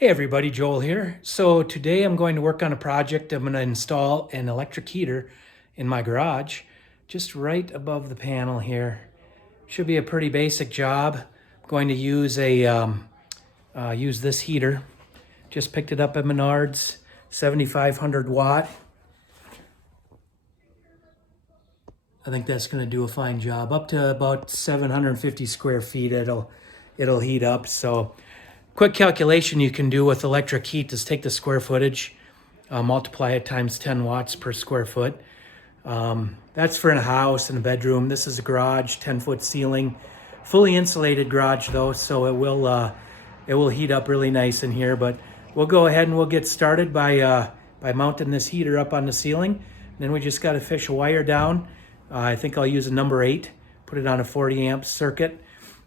Hey everybody, Joel here. So today I'm going to work on a project. I'm going to install an electric heater in my garage, just right above the panel here. Should be a pretty basic job. I'm going to use this heater. Just picked it up at Menards, 7,500 watt. I think that's going to do a fine job. Up to about 750 square feet, it'll heat up. So quick calculation you can do with electric heat is take the square footage, multiply it times 10 watts per square foot. That's for in a house, in a bedroom. This is a garage, 10-foot ceiling, fully insulated garage though, so it will heat up really nice in here. But we'll go ahead and we'll get started by mounting this heater up on the ceiling. And then we just got to fish a wire down. I think I'll use a number 8, put it on a 40 amp circuit.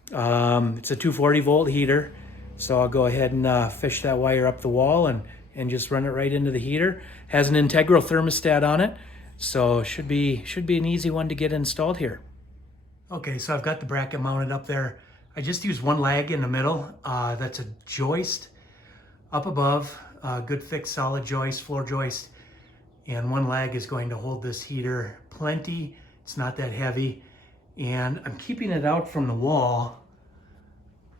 It's a 240 volt heater, so I'll go ahead and fish that wire up the wall and just run it right into the heater. Has an integral thermostat on it, so should be an easy one to get installed here. Okay, so I've got the bracket mounted up there. I just used one lag in the middle. That's a joist up above, good thick solid joist, floor joist, and one lag is going to hold this heater plenty. It's not that heavy, and I'm keeping it out from the wall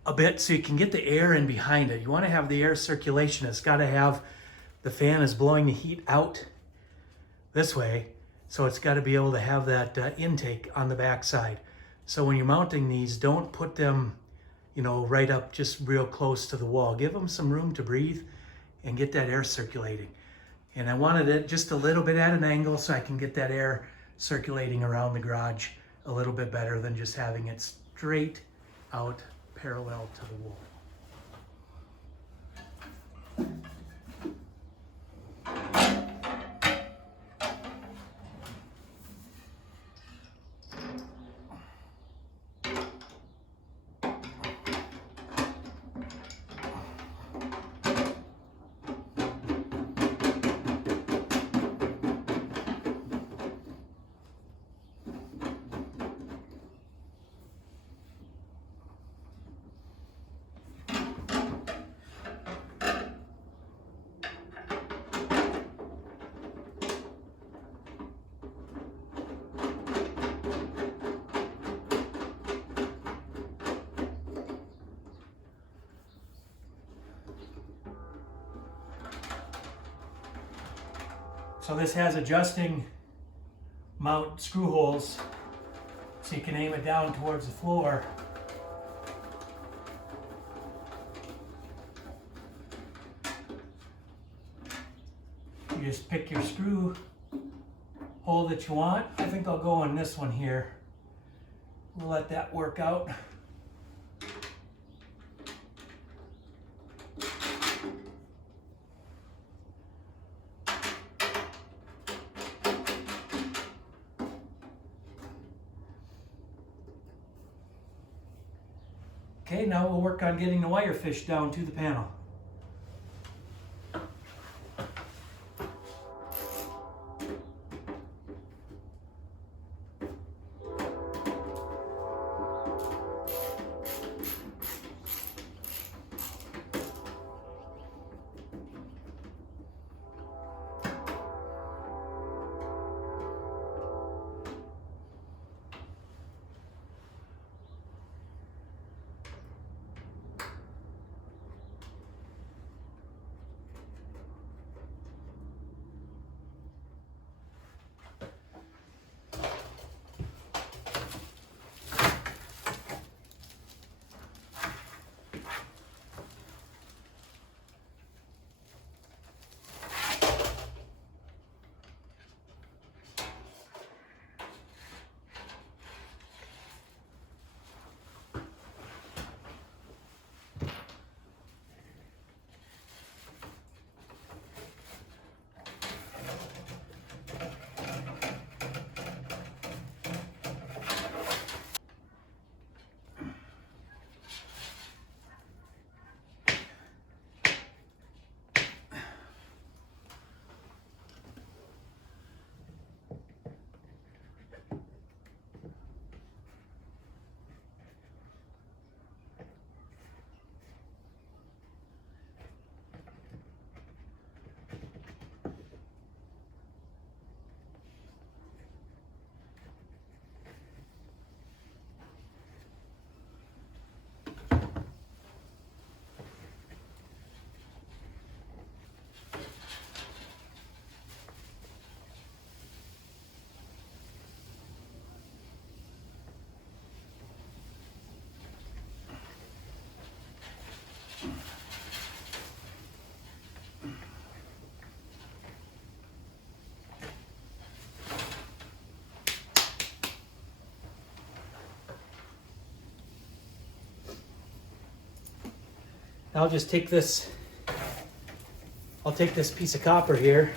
a bit so you can get the air in behind it. You want to have the air circulation. It's got to have, the fan is blowing the heat out this way, so it's got to be able to have that intake on the back side. So when you're mounting these, don't put them, right up just real close to the wall. Give them some room to breathe and get that air circulating. And I wanted it just a little bit at an angle so I can get that air circulating around the garage a little bit better than just having it straight out parallel to the wall. So this has adjusting mount screw holes so you can aim it down towards the floor. You just pick your screw hole that you want. I think I'll go on this one here. We'll let that work out. Okay, now we'll work on getting the wire fish down to the panel. Now I'll just take this, I'll take this piece of copper here.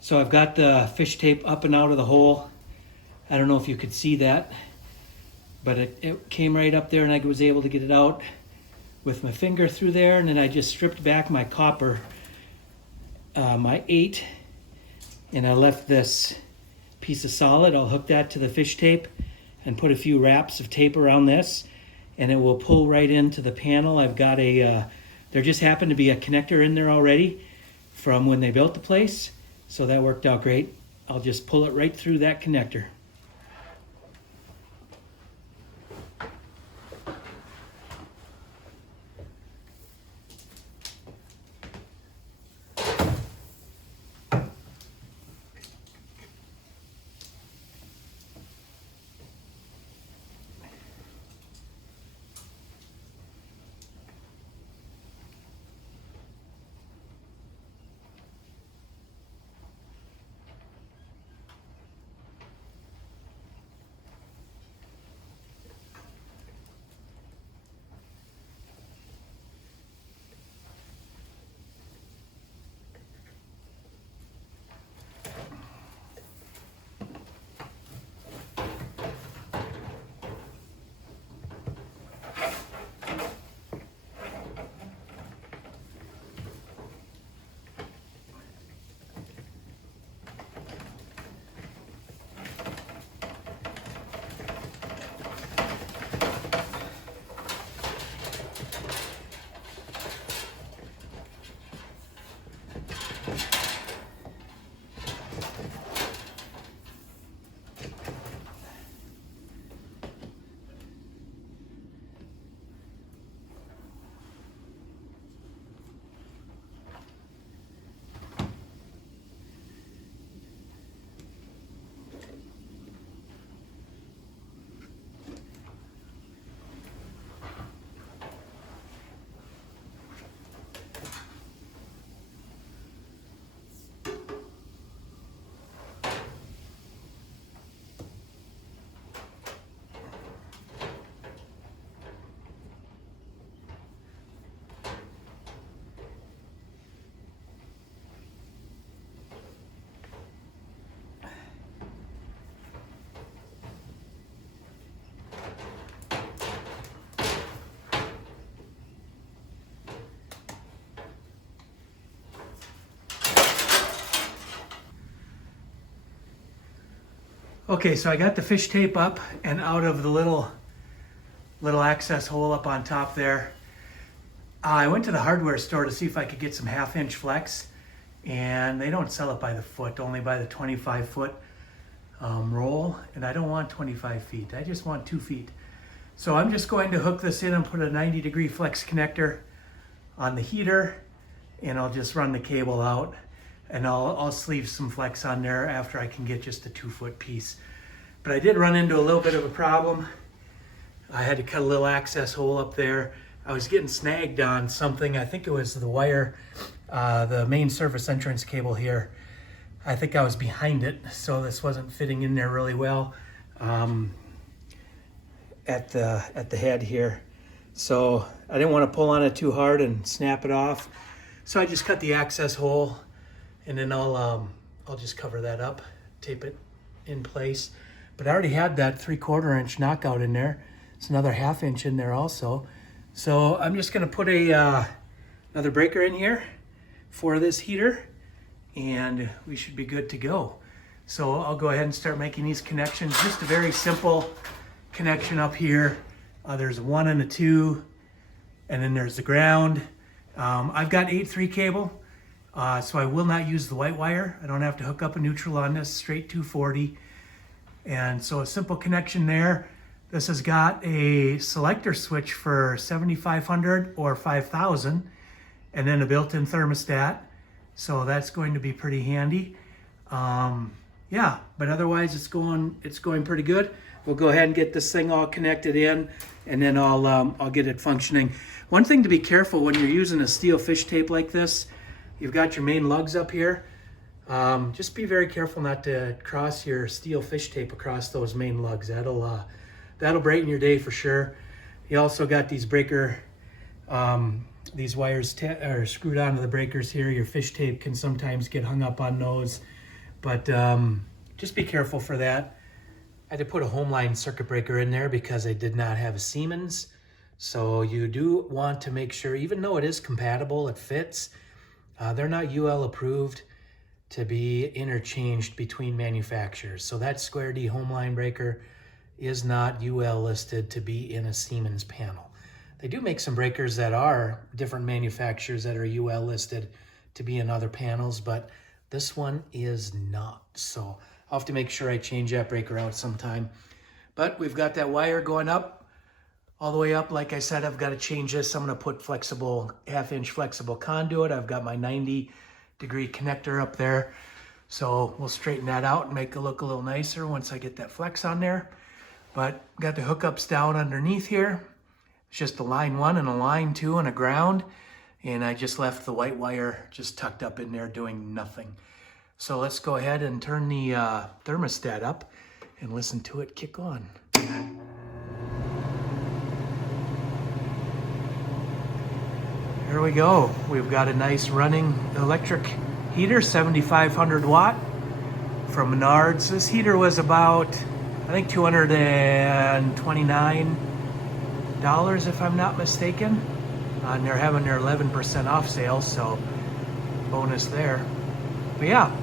So I've got the fish tape up and out of the hole. I don't know if you could see that, but it came right up there and I was able to get it out with my finger through there, and then I just stripped back my copper, my 8, and I left this piece of solid. I'll hook that to the fish tape and put a few wraps of tape around this, and it will pull right into the panel. I've got a, there just happened to be a connector in there already from when they built the place, so that worked out great. I'll just pull it right through that connector. Okay, so I got the fish tape up and out of the little access hole up on top there. I went to the hardware store to see if I could get some 1/2-inch flex, and they don't sell it by the foot, only by the 25-foot roll, and I don't want 25 feet, I just want 2 feet. So I'm just going to hook this in and put a 90-degree flex connector on the heater, and I'll just run the cable out, and I'll sleeve some flex on there after I can get just a 2-foot piece. But I did run into a little bit of a problem. I had to cut a little access hole up there. I was getting snagged on something. I think it was the wire, the main surface entrance cable here. I think I was behind it, so this wasn't fitting in there really well at the head here. So I didn't want to pull on it too hard and snap it off. So I just cut the access hole, and then I'll just cover that up, tape it in place. But I already had that 3/4 inch knockout in there. It's another 1/2 inch in there also. So I'm just gonna put another breaker in here for this heater, and we should be good to go. So I'll go ahead and start making these connections. Just a very simple connection up here. There's a 1 and a 2, and then there's the ground. I've got 8-3 cable, so I will not use the white wire. I don't have to hook up a neutral on this, straight 240. And so a simple connection there. This has got a selector switch for 7500 or 5000, and then a built-in thermostat. So that's going to be pretty handy. Yeah, but otherwise it's going pretty good. We'll go ahead and get this thing all connected in, and then I'll get it functioning. One thing to be careful when you're using a steel fish tape like this, you've got your main lugs up here. Just be very careful not to cross your steel fish tape across those main lugs. That'll that'll brighten your day for sure. You also got these breaker, these wires are screwed onto the breakers here. Your fish tape can sometimes get hung up on those, but just be careful for that. I had to put a Homeline circuit breaker in there because I did not have a Siemens. So you do want to make sure, even though it is compatible, it fits, they're not UL approved to be interchanged between manufacturers. So that Square D Homeline breaker is not UL listed to be in a Siemens panel. They do make some breakers that are different manufacturers that are UL listed to be in other panels, but this one is not. So I'll have to make sure I change that breaker out sometime. But we've got that wire going up, all the way up. Like I said, I've got to change this. I'm going to put flexible, half-inch flexible conduit. I've got my 90-degree connector up there. So we'll straighten that out and make it look a little nicer once I get that flex on there. But got the hookups down underneath here. It's just a line 1 and a line 2 and a ground. And I just left the white wire just tucked up in there doing nothing. So let's go ahead and turn the thermostat up and listen to it kick on. Here we go. We've got a nice running electric heater, 7,500 watt from Menards. This heater was about, I think, $229 if I'm not mistaken. And they're having their 11% off sale, so bonus there. But yeah,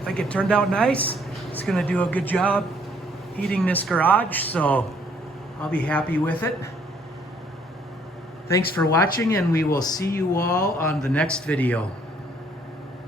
I think it turned out nice. It's gonna do a good job heating this garage, so I'll be happy with it. Thanks for watching, and we will see you all on the next video.